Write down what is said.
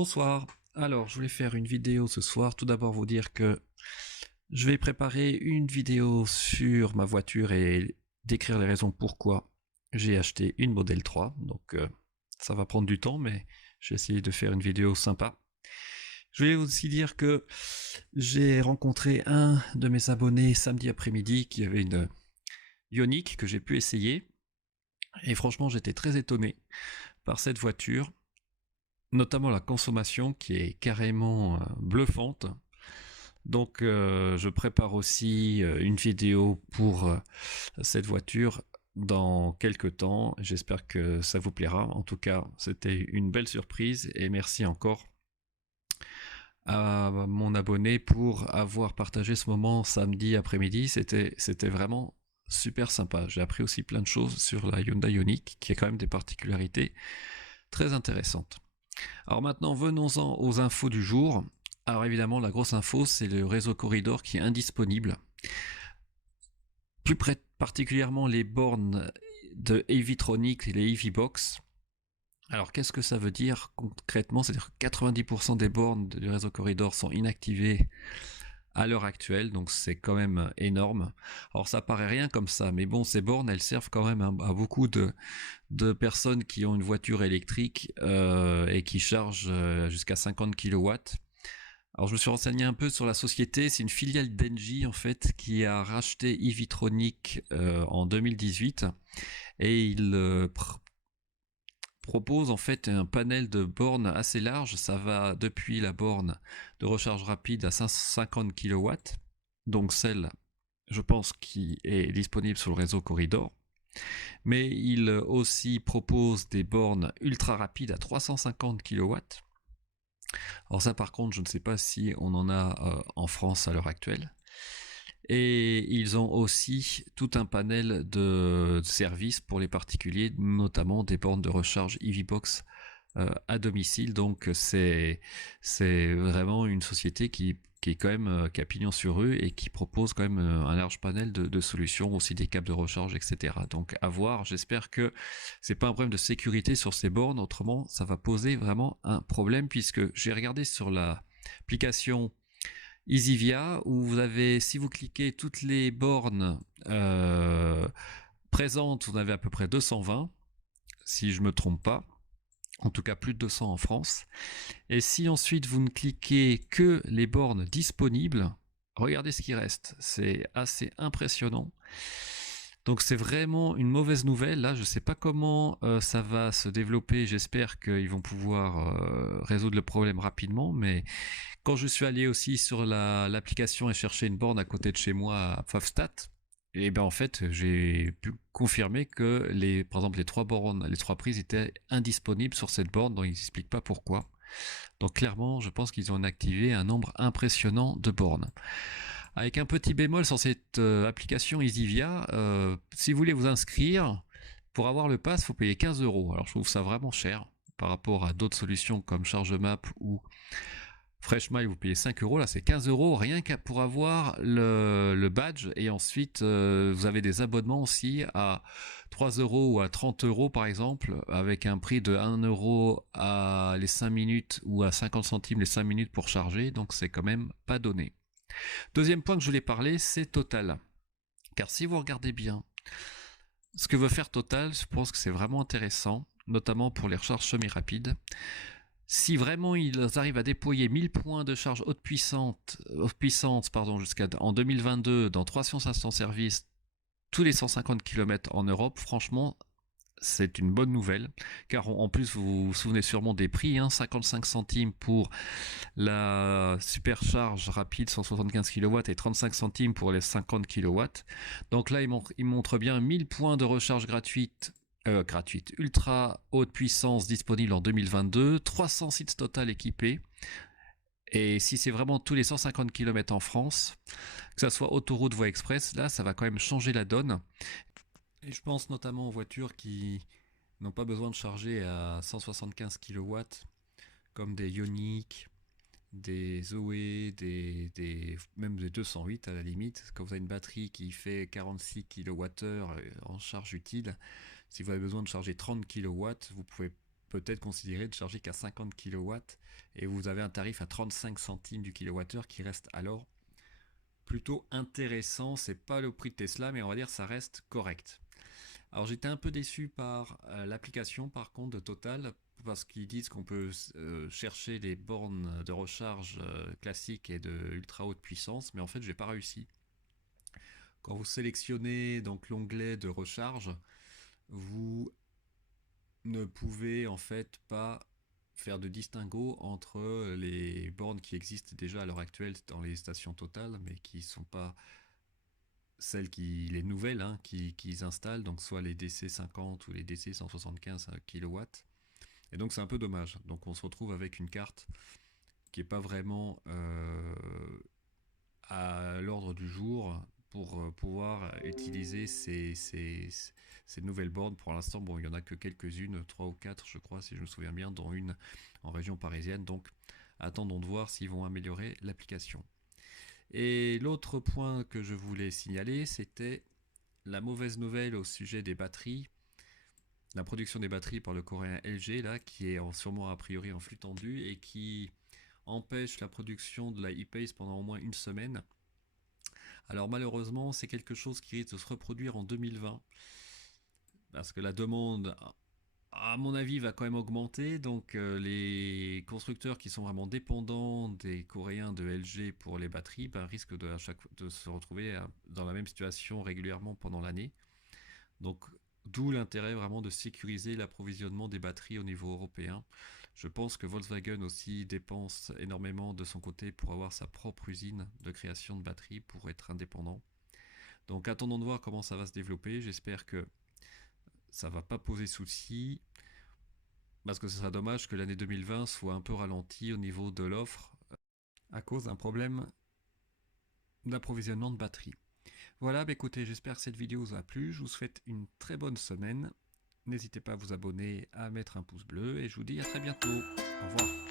Bonsoir. Alors, je voulais faire une vidéo ce soir. Tout d'abord, vous dire que je vais préparer une vidéo sur ma voiture et décrire les raisons pourquoi j'ai acheté une Model 3. Donc, ça va prendre du temps, mais j'ai essayé de faire une vidéo sympa. Je voulais aussi dire que j'ai rencontré un de mes abonnés samedi après-midi qui avait une Ioniq que j'ai pu essayer. Et franchement, j'étais très étonné par cette voiture, notamment la consommation qui est carrément bluffante. Donc je prépare aussi une vidéo pour cette voiture dans quelques temps. J'espère que ça vous plaira. En tout cas, c'était une belle surprise et merci encore à mon abonné pour avoir partagé ce moment samedi après-midi. C'était vraiment super sympa. J'ai appris aussi plein de choses sur la Hyundai Ioniq qui a quand même des particularités très intéressantes. Alors maintenant, venons-en aux infos du jour. Alors évidemment, la grosse info, c'est le réseau Corridor qui est indisponible. Plus particulièrement les bornes de Avitronic et les EVBox. Alors qu'est-ce que ça veut dire concrètement? C'est-à-dire que 90% des bornes du réseau Corridor sont inactivées à l'heure actuelle, donc c'est quand même énorme. Alors ça paraît rien comme ça, mais bon, ces bornes, elles servent quand même à beaucoup de personnes qui ont une voiture électrique et qui chargent jusqu'à 50 kW. Alors je me suis renseigné un peu sur la société, c'est une filiale d'Engie en fait qui a racheté Evitronic en 2018 et il propose en fait un panel de bornes assez large. Ça va depuis la borne de recharge rapide à 550 kW, donc celle je pense qui est disponible sur le réseau Corridor. Mais il aussi propose des bornes ultra rapides à 350 kW. Alors ça par contre, je ne sais pas si on en a en France à l'heure actuelle. Et ils ont aussi tout un panel de services pour les particuliers, notamment des bornes de recharge EVBox à domicile. Donc c'est vraiment une société qui est quand même qui a pignon sur rue et qui propose quand même un large panel de solutions, aussi des câbles de recharge, etc. Donc à voir. J'espère que c'est pas un problème de sécurité sur ces bornes. Autrement, ça va poser vraiment un problème puisque j'ai regardé sur l'application EasyVia où vous avez, si vous cliquez toutes les bornes présentes, vous en avez à peu près 220, si je me trompe pas. En tout cas, plus de 200 en France. Et si ensuite vous ne cliquez que les bornes disponibles, regardez ce qui reste. C'est assez impressionnant. Donc c'est vraiment une mauvaise nouvelle. Là, je ne sais pas comment ça va se développer. J'espère qu'ils vont pouvoir résoudre le problème rapidement. Mais quand je suis allé aussi sur l'application et chercher une borne à côté de chez moi à Pfaffstadt, et ben en fait, j'ai pu confirmer que par exemple, les trois bornes, les trois prises étaient indisponibles sur cette borne, donc ils n'expliquent pas pourquoi. Donc clairement, je pense qu'ils ont activé un nombre impressionnant de bornes. Avec un petit bémol sur cette application EasyVia, si vous voulez vous inscrire, pour avoir le pass, il faut payer 15 euros. Alors je trouve ça vraiment cher par rapport à d'autres solutions comme ChargeMap ou Freshmile, vous payez 5 euros, là c'est 15 euros rien qu'à pour avoir le badge et ensuite vous avez des abonnements aussi à 3 euros ou à 30 euros par exemple avec un prix de 1 euro à les 5 minutes ou à 50 centimes les 5 minutes pour charger, donc c'est quand même pas donné. Deuxième point que je voulais parler, c'est Total. Car si vous regardez bien ce que veut faire Total, je pense que c'est vraiment intéressant, notamment pour les recharges semi-rapides. Si vraiment ils arrivent à déployer 1000 points de charge haute puissance jusqu'à en 2022 dans 300 stations-service tous les 150 km en Europe, franchement, c'est une bonne nouvelle. Car en plus, vous vous souvenez sûrement des prix, 55 centimes pour la supercharge rapide 175 kW et 35 centimes pour les 50 kW. Donc là, ils montrent bien 1000 points de recharge gratuite, ultra haute puissance disponible en 2022, 300 sites total équipés. Et si c'est vraiment tous les 150 km en France, que ça soit autoroute, voie express, là, ça va quand même changer la donne. Et je pense notamment aux voitures qui n'ont pas besoin de charger à 175 kW, comme des Ioniq, des Zoé, même des 208 à la limite. Quand vous avez une batterie qui fait 46 kWh en charge utile, si vous avez besoin de charger 30 kW, vous pouvez peut-être considérer de charger qu'à 50 kW et vous avez un tarif à 35 centimes du kilowattheure qui reste alors plutôt intéressant. C'est pas le prix de Tesla, mais on va dire ça reste correct. Alors j'étais un peu déçu par l'application par contre de Total, parce qu'ils disent qu'on peut chercher les bornes de recharge classiques et de ultra haute puissance, mais en fait j'ai pas réussi. Quand vous sélectionnez donc l'onglet de recharge, vous ne pouvez en fait pas faire de distinguo entre les bornes qui existent déjà à l'heure actuelle dans les stations Total, mais qui sont pas les nouvelles qu'ils installent, donc soit les DC50 ou les DC 175 kW. Et donc c'est un peu dommage. Donc on se retrouve avec une carte qui n'est pas vraiment à l'ordre du jour pour pouvoir utiliser ces nouvelles bornes. Pour l'instant, bon, il n'y en a que quelques-unes, 3 ou 4 je crois, si je me souviens bien, dont une en région parisienne. Donc attendons de voir s'ils vont améliorer l'application. Et l'autre point que je voulais signaler, c'était la mauvaise nouvelle au sujet des batteries. La production des batteries par le coréen LG, là, qui est sûrement a priori en flux tendu et qui empêche la production de la e-Pace pendant au moins une semaine. Alors malheureusement, c'est quelque chose qui risque de se reproduire en 2020, parce que la demande, à mon avis, va quand même augmenter. Donc les constructeurs qui sont vraiment dépendants des Coréens de LG pour les batteries risquent de se retrouver dans la même situation régulièrement pendant l'année. Donc d'où l'intérêt vraiment de sécuriser l'approvisionnement des batteries au niveau européen. Je pense que Volkswagen aussi dépense énormément de son côté pour avoir sa propre usine de création de batteries pour être indépendant. Donc attendons de voir comment ça va se développer. J'espère que ça va pas poser souci, parce que ce sera dommage que l'année 2020 soit un peu ralentie au niveau de l'offre à cause d'un problème d'approvisionnement de batteries. Voilà, écoutez, j'espère que cette vidéo vous a plu. Je vous souhaite une très bonne semaine. N'hésitez pas à vous abonner, à mettre un pouce bleu et je vous dis à très bientôt. Au revoir.